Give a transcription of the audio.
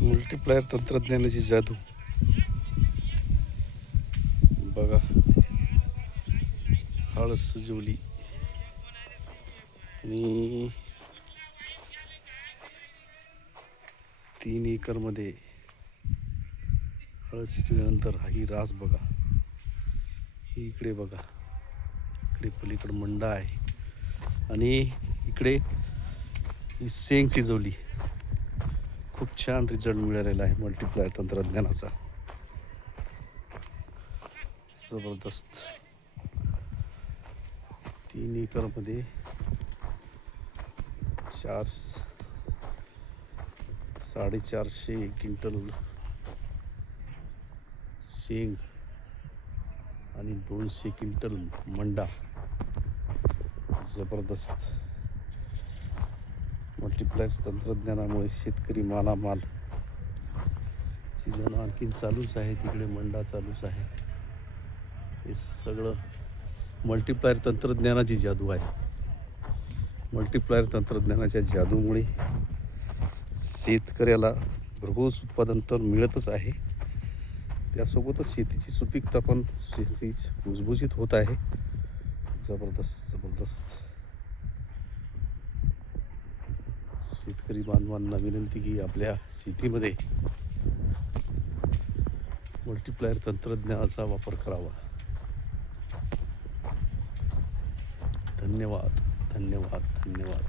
Multiplier तंत्रज्ञानाची जादू बघा. हळद सजवली आणि 3 एकरमध्ये हळद शिजवल्यानंतर ही रास बघा. ही इकडे बघा, इकडे पलीकडे मंडा आहे आणि इकडे ही शेंग शिजवली. खूप छान रिझल्ट मिळालेला आहे मल्टीप्लायर तंत्रज्ञानाचा. जबरदस्त. 3 एकरमध्ये 450 क्विंटल शेंग आणि 200 क्विंटल मंडा. जबरदस्त. मल्टीप्लायर तंत्रज्ञानामुळे शेतकरी मालामाल. सीझन आणखीन चालूच आहे, तिकडे मंडा चालूच आहे. हे सगळं मल्टीप्लायर तंत्रज्ञानाची जादू आहे. मल्टीप्लायर तंत्रज्ञानाच्या जादूमुळे शेतकऱ्याला भरघोस उत्पादन तर मिळतच आहे, त्यासोबतच शेतीची सुपीकता पण शेती भुसभुशीत होत आहे. जबरदस्त जबरदस्त. शेतकरी बांधवांना विनंती की आपल्या शेतीमध्ये मल्टीप्लायर तंत्रज्ञानाचा वापर करावा. धन्यवाद धन्यवाद धन्यवाद.